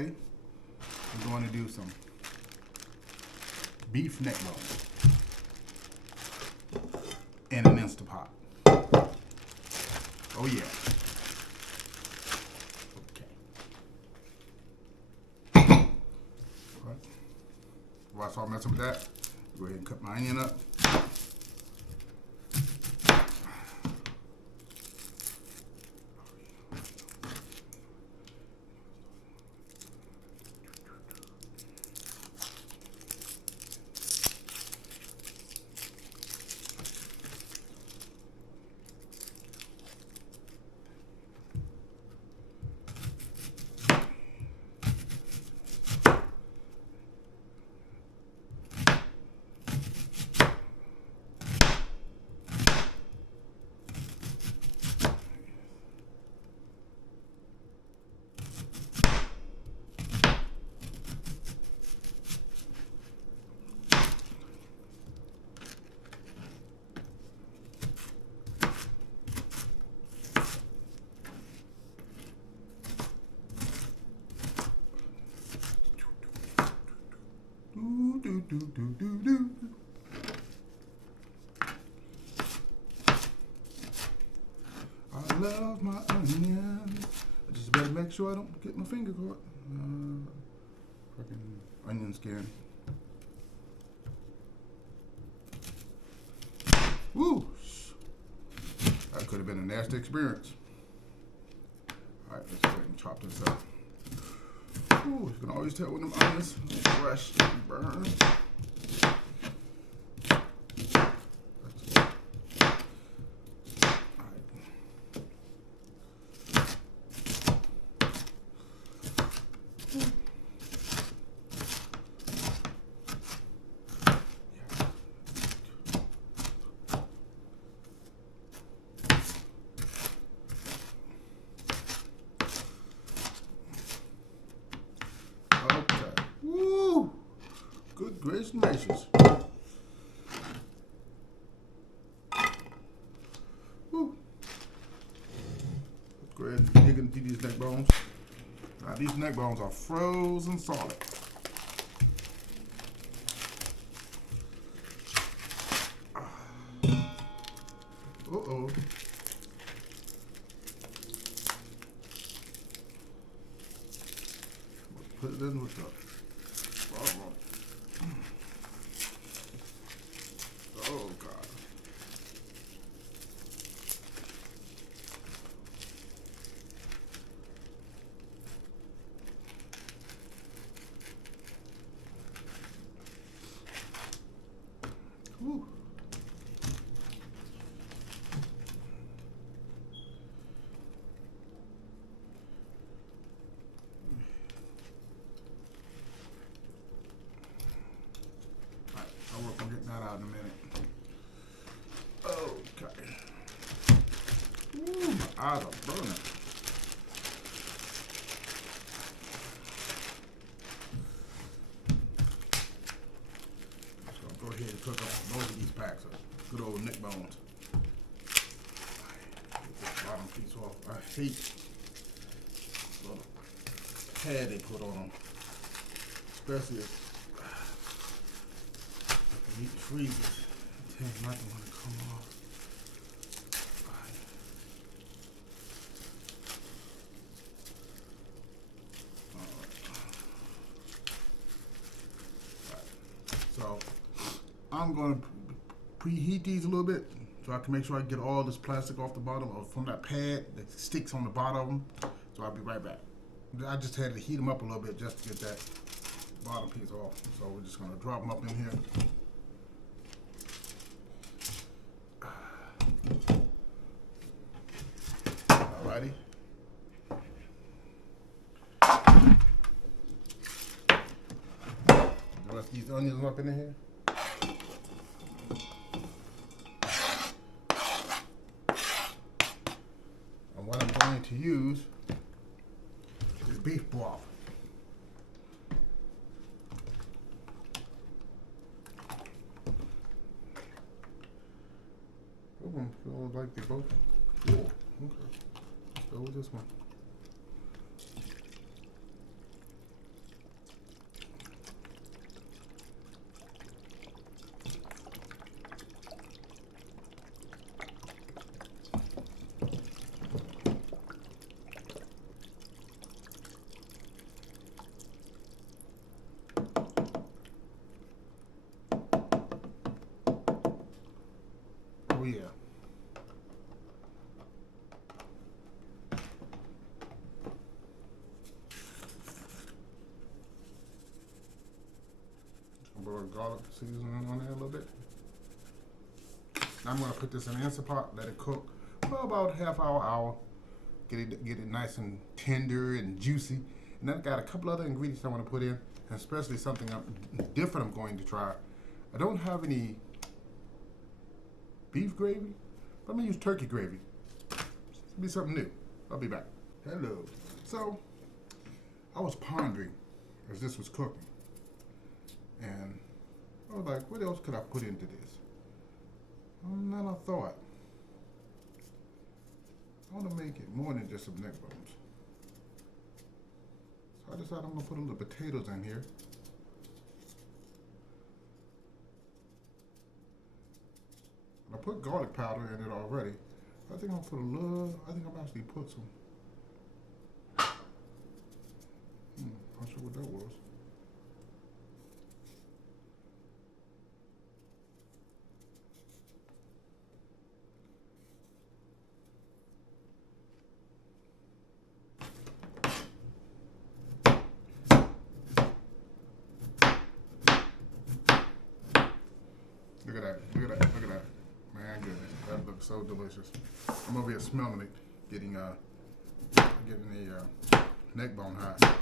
today we're going to do some beef neck bones in an Instapot. Oh yeah. Okay. Right. While I start messing with that, go ahead and cut my onion up. Do. I love my onions. I just better make sure I don't get my finger caught. Fucking onion skin. Woo! That could have been a nasty experience. Alright, let's go ahead and chop this up. Ooh, you can always tell when them onions are fresh and burned. Good gracious and gracious. Woo. Let's go ahead and dig into these neck bones. Now these neck bones are frozen solid. Uh-oh. Put it in with the oh God. Woo. I'll work on getting that out in a minute. Okay. Ooh, my eyes are burning. So I'll go ahead and cook up both of these packs of good old neck bones. Get this bottom piece off. I hate the little pad they put on them, especially if the meat freezes. It tends not to want to come off. So I'm going to preheat these a little bit so I can make sure I get all this plastic off the bottom or from that pad that sticks on the bottom of them. So I'll be right back. I just had to heat them up a little bit just to get that bottom piece off. So we're just going to drop them up in here. Alrighty. The rest of these onions up in here. And what I'm going to use is beef broth. Both of them feel like they both cool. Okay. Let's go with this one. A little garlic seasoning on there a little bit. Now I'm gonna put this in the Instant Pot, let it cook for about half hour. Get it nice and tender and juicy. And then I got a couple other ingredients I want to put in, and especially something different I'm going to try. I don't have any beef gravy, but I'm gonna use turkey gravy. It'll be something new. I'll be back. Hello. So I was pondering as this was cooking, and I was like, what else could I put into this? And then I thought, I want to make it more than just some neck bones. So I decided I'm going to put a little potatoes in here. And I put garlic powder in it already. I think I'll put a little, I think I'll actually put some, not sure what that was. Look at that, look at that, look at that. Man, goodness, that looks so delicious. I'm over here smelling it, getting the neck bone hot.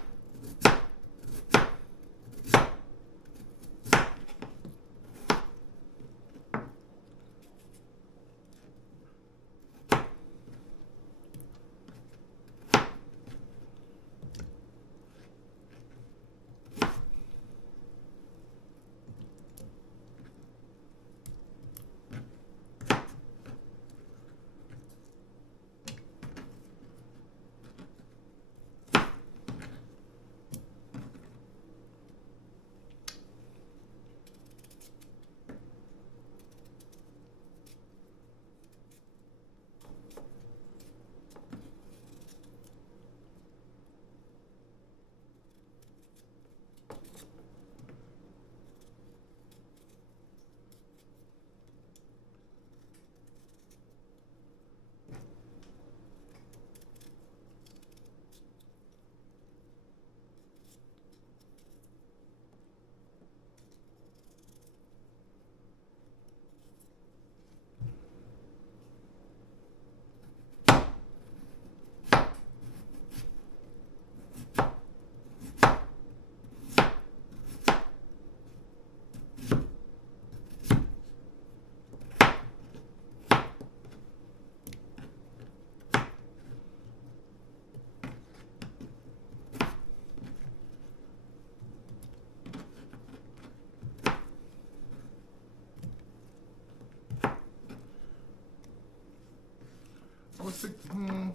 I was thinking,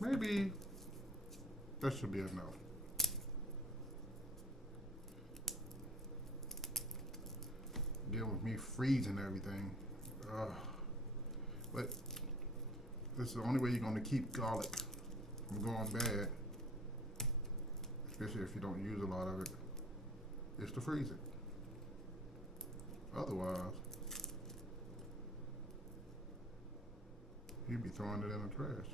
maybe that should be enough. Deal with me freezing everything. But this is the only way you're going to keep garlic from going bad, especially if you don't use a lot of it, is to freeze it. Otherwise, you'd be throwing it in the trash.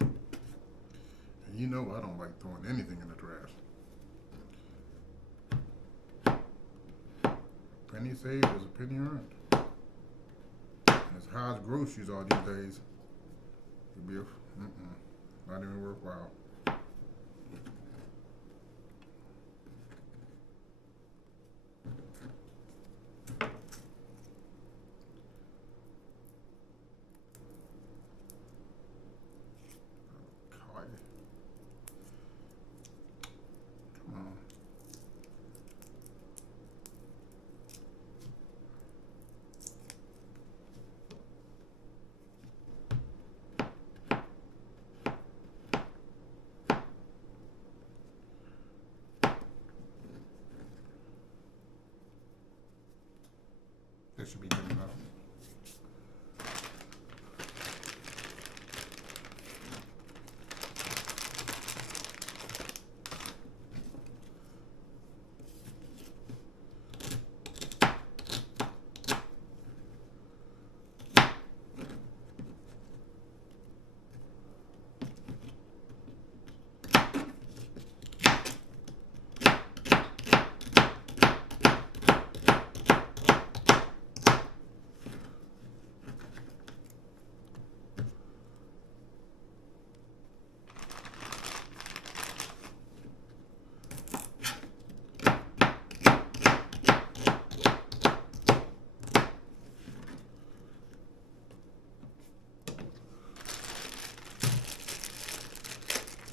And you know I don't like throwing anything in the trash. Penny saved is a penny earned. And as high as groceries are these days, it'd be not even worthwhile. That should be good enough.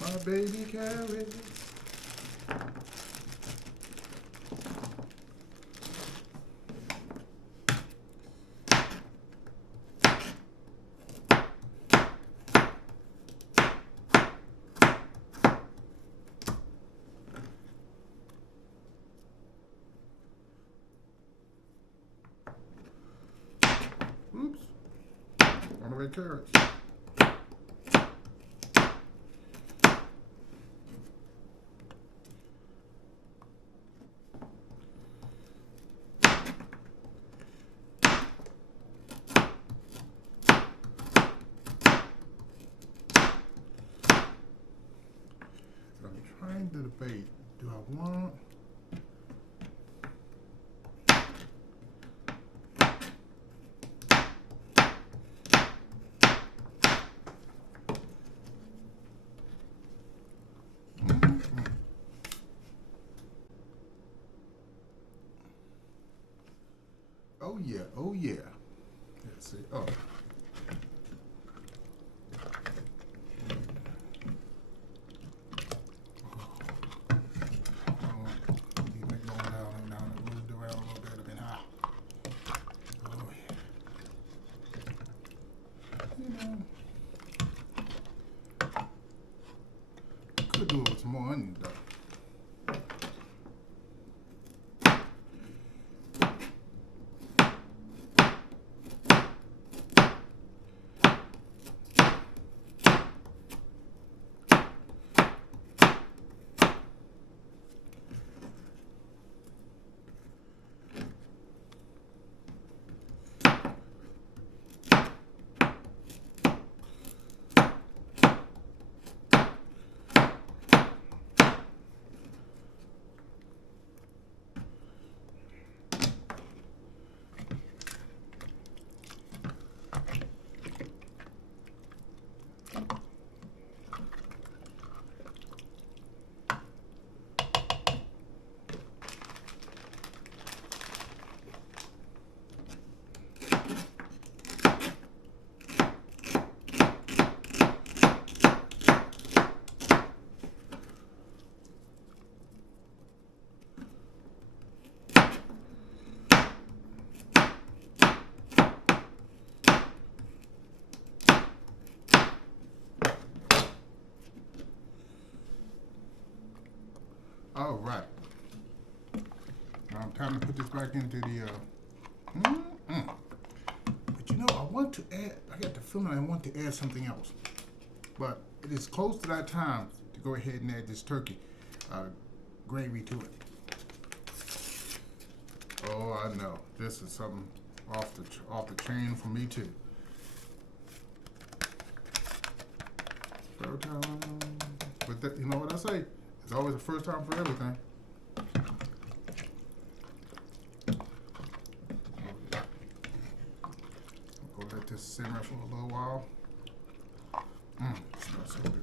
My baby carrots. Oops. On the red carrots. I'm trying to debate. Do I want... Oh yeah, oh yeah. Let's see. Oh. Keep it going down and down and moved around a little bit. I've been high. Oh yeah. You know. Could do it with some more onions though. All right. Now I'm time to put this back into the. But you know, I want to add. I got the feeling I want to add something else. But it is close to that time to go ahead and add this turkey gravy to it. Oh, I know. This is something off the chain for me too. Third time. But that, you know what I say? It's always the first time for everything. Go let this simmer for a little while. It smells so good.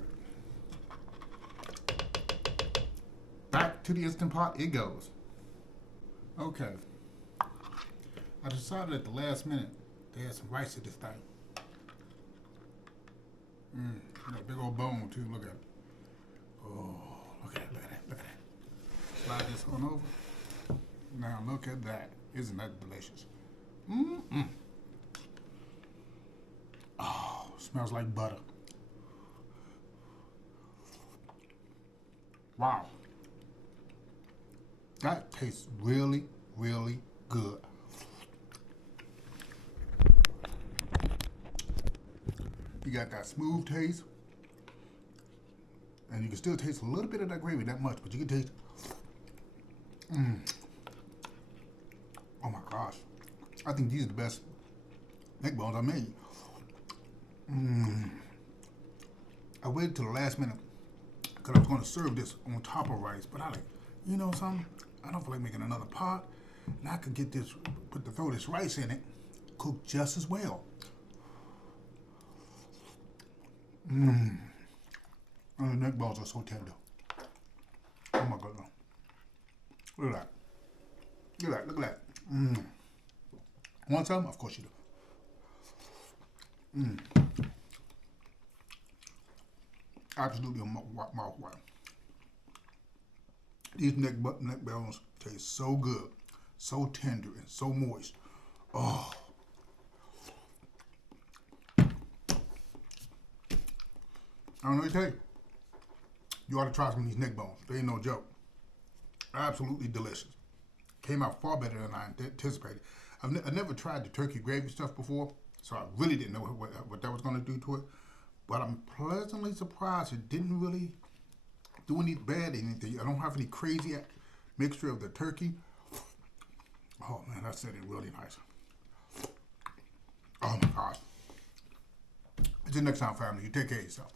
Back to the Instant Pot it goes. Okay. I decided at the last minute to add some rice to this thing. Got a big old bone too, look at it. Oh. Look at that, look at that. Slide this on over. Now look at that. Isn't that delicious? Oh, smells like butter. Wow. That tastes really, really good. You got that smooth taste. And you can still taste a little bit of that gravy, that much, but you can taste. Oh my gosh. I think these are the best neckbones I made. I waited till the last minute because I was going to serve this on top of rice, but I like, you know something? I don't feel like making another pot, and I could get this, throw this rice in it, cook just as well. And the neck balls are so tender. Oh my goodness. Look at that. Look at that, look at that. Want some? Of course you do. Absolutely mouth-watering. These neck bones taste so good, so tender, and so moist. Oh. I don't know what to tell you. You ought to try some of these neck bones. They ain't no joke. Absolutely delicious. Came out far better than I anticipated. I never tried the turkey gravy stuff before, so I really didn't know what that was going to do to it. But I'm pleasantly surprised it didn't really do any bad anything. I don't have any crazy mixture of the turkey. Oh man, that said it really nice. Oh my gosh. Until next time, family, you take care of yourself.